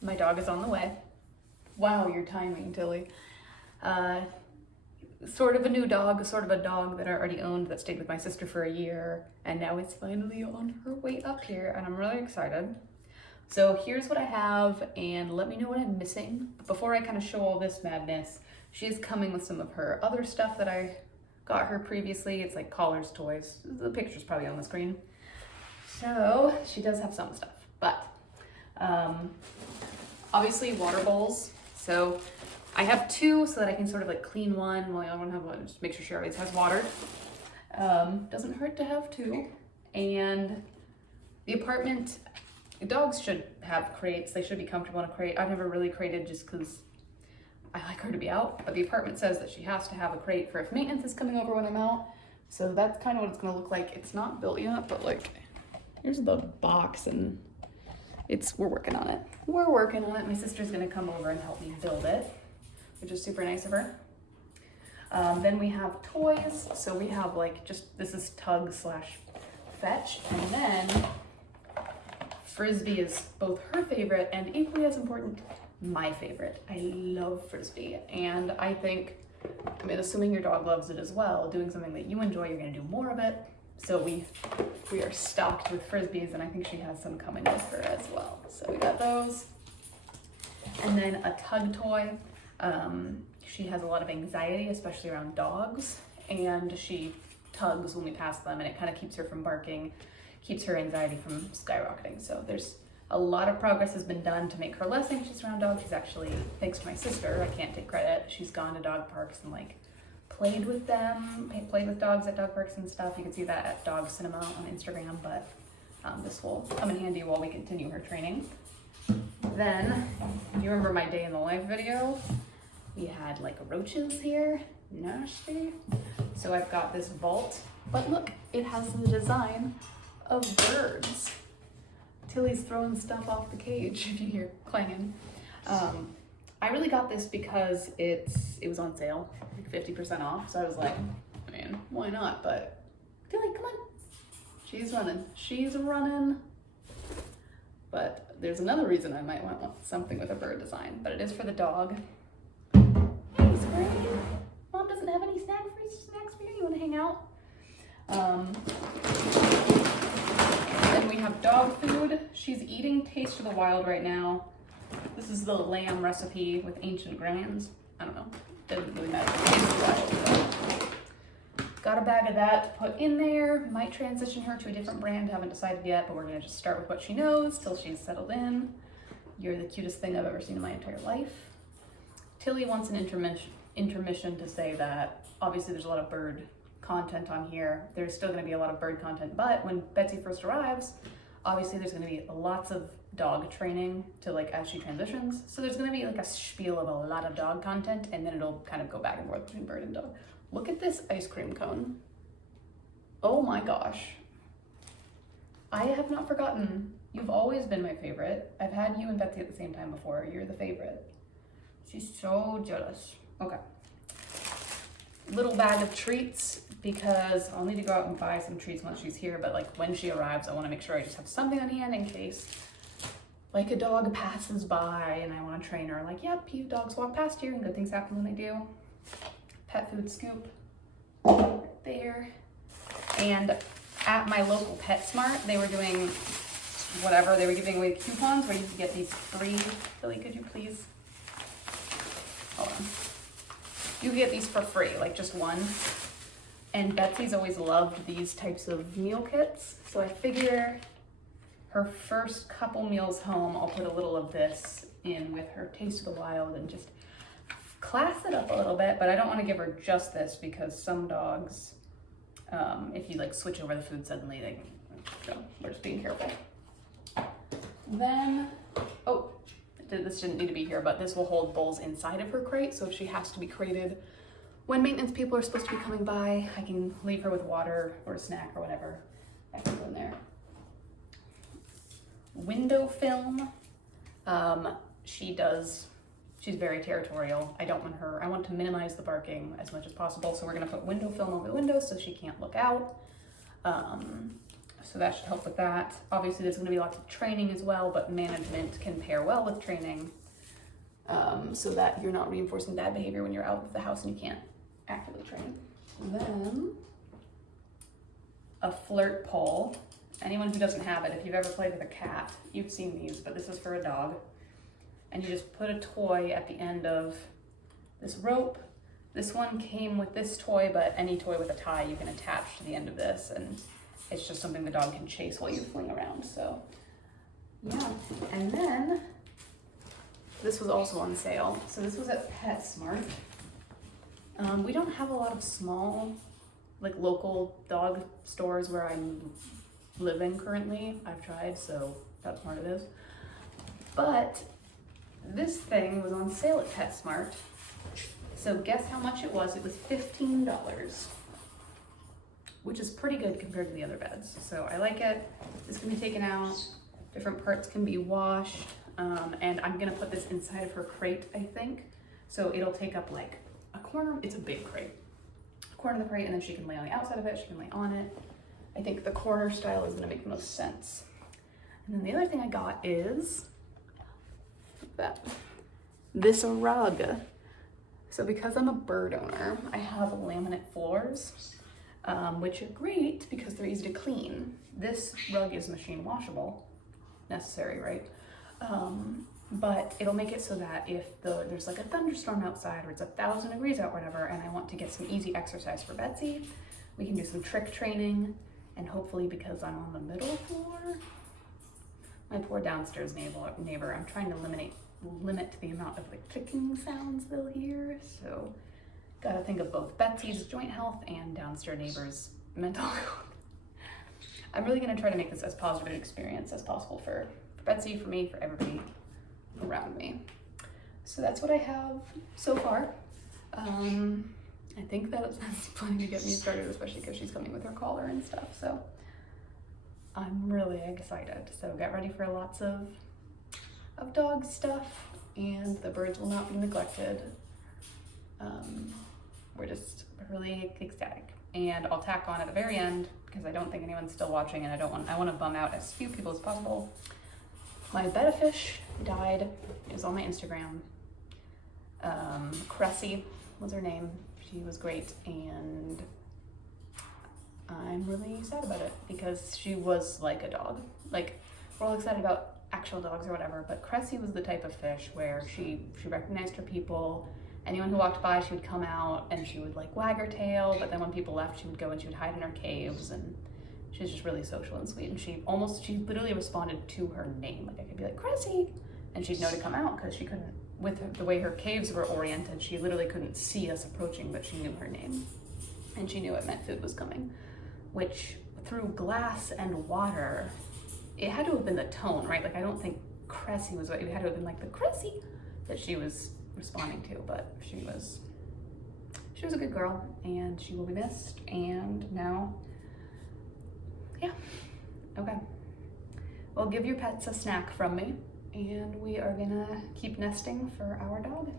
My dog is on the way. Wow, your timing, Tilly. Sort of a new dog, sort of a dog that I already owned that stayed with my sister for a year, and now it's finally on her way up here, and I'm really excited. So here's what I have, and let me know what I'm missing. But before I kind of show all this madness, she is coming with some of her other stuff that I got her previously. It's like collars, toys. The picture's probably on the screen. So she does have some stuff, but obviously water bowls. So I have two so that I can sort of like clean one while the other one have one, just make sure she always has water. Doesn't hurt to have two. And the apartment, dogs should have crates. They should be comfortable in a crate. I've never really crated just because I like her to be out, but the apartment says that she has to have a crate for if maintenance is coming over when I'm out. So that's kind of what it's gonna look like. It's not built yet, but like, here's the box and we're working on it. We're working on it. My sister's gonna come over and help me build it, which is super nice of her. Then we have toys. So we have like this is tug / fetch. And then Frisbee is both her favorite and equally as important, my favorite. I love Frisbee. And I think, I mean, assuming your dog loves it as well, doing something that you enjoy, you're gonna do more of it. So we are stocked with Frisbees, and I think she has some coming with her as well. So we got those. And then a tug toy. She has a lot of anxiety, especially around dogs, and she tugs when we pass them, and it kind of keeps her from barking, keeps her anxiety from skyrocketing. So there's a lot of progress has been done to make her less anxious around dogs. She's actually, thanks to my sister, I can't take credit, she's gone to dog parks and like played with them, played with dogs at dog parks and stuff. You can see that at Dog Cinema on Instagram, but this will come in handy while we continue her training. Then, you remember my day in the life video? We had like roaches here, nasty. So I've got this vault, but look, it has the design of birds. Tilly's throwing stuff off the cage if you hear clanging. I really got this because it was on sale, like 50% off. So I was like, I mean, why not? But Tilly, come on. She's running. But there's another reason I might want something with a bird design, but it is for the dog. Hey, Spring. Mom doesn't have any snacks for you. You want to hang out? Then we have dog food. She's eating Taste of the Wild right now. This is the lamb recipe with ancient grains. I don't know. Doesn't really matter. Taste of the Wild. So. Got a bag of that to put in there. Might transition her to a different brand. Haven't decided yet, but we're gonna just start with what she knows till she's settled in. You're the cutest thing I've ever seen in my entire life. Tilly wants an intermission to say that obviously there's a lot of bird content on here. There's still going to be a lot of bird content, but when Betsy first arrives, obviously there's going to be lots of dog training to like as she transitions. So there's going to be like a spiel of a lot of dog content, and then it'll kind of go back and forth between bird and dog. Look at this ice cream cone. Oh my gosh. I have not forgotten. You've always been my favorite. I've had you and Betsy at the same time before. You're the favorite. She's so jealous. Okay. Little bag of treats, because I'll need to go out and buy some treats once she's here, but like when she arrives, I want to make sure I just have something on hand in case like a dog passes by and I want to train her like, yep, you dogs walk past here and good things happen when they do. Pet food scoop right there. And at my local PetSmart, they were doing whatever, they were giving away coupons where you could get these free. Billy, could you please? Hold on. You get these for free, like just one. And Betsy's always loved these types of meal kits. So I figure her first couple meals home, I'll put a little of this in with her Taste of the Wild and just class it up a little bit. But I don't want to give her just this because some dogs, if you like switch over the food suddenly, they so we're just being careful. Then, oh, this didn't need to be here, but this will hold bowls inside of her crate. So if she has to be crated when maintenance people are supposed to be coming by, I can leave her with water or a snack or whatever. I can go in there. Window film. She's very territorial. I want to minimize the barking as much as possible. So we're gonna put window film over the window so she can't look out. So that should help with that. Obviously there's gonna be lots of training as well, but management can pair well with training, so that you're not reinforcing bad behavior when you're out of the house and you can't actively train. And then a flirt pole. Anyone who doesn't have it, if you've ever played with a cat, you've seen these, but this is for a dog. And you just put a toy at the end of this rope. This one came with this toy, but any toy with a tie you can attach to the end of this, and it's just something the dog can chase while you fling around, so yeah. And then, this was also on sale. So this was at PetSmart. We don't have a lot of small, like local dog stores where I'm living currently. I've tried, so that's part of it is. But this thing was on sale at PetSmart. So guess how much it was? It was $15, which is pretty good compared to the other beds. So I like it. This can be taken out. Different parts can be washed. And I'm gonna put this inside of her crate, I think. So it'll take up like a corner. It's a big crate. A corner of the crate, and then she can lay on the outside of it. She can lay on it. I think the corner style is gonna make the most sense. And then the other thing I got is this rug. So because I'm a bird owner, I have laminate floors, which are great because they're easy to clean. This rug is machine washable, necessary, right? But it'll make it so that if there's like a thunderstorm outside or it's 1,000 degrees out, whatever, and I want to get some easy exercise for Betsy, we can do some trick training. And hopefully, because I'm on the middle floor, my poor downstairs neighbor, I'm trying to limit the amount of like clicking sounds they'll hear. So gotta think of both Betsy's joint health and downstairs neighbor's mental health. I'm really gonna try to make this as positive an experience as possible for Betsy, for me, for everybody around me. So that's what I have so far. I think that's plenty to get me started, especially because she's coming with her collar and stuff. So I'm really excited. So get ready for lots of dog stuff, and the birds will not be neglected. We're just really ecstatic. And I'll tack on at the very end, because I don't think anyone's still watching, and I want to bum out as few people as possible. My betta fish died. It was on my Instagram. Cressy was her name. She was great, and I'm really sad about it because she was like a dog. Like, we're all excited about actual dogs or whatever, but Cressy was the type of fish where she recognized her people. Anyone who walked by, she would come out and she would like wag her tail, but then when people left, she would go and she would hide in her caves, and she was just really social and sweet. And she literally responded to her name. Like, I could be like, Cressy, and she'd know to come out because she couldn't, with the way her caves were oriented, she literally couldn't see us approaching, but she knew her name. And she knew it meant food was coming, which through glass and water, it had to have been the tone, right? Like, I don't think Cressy was, it had to have been like the Cressy that she was responding to, but she was a good girl, and she will be missed. And now, yeah, okay. Well, give your pets a snack from me, and we are gonna keep nesting for our dog.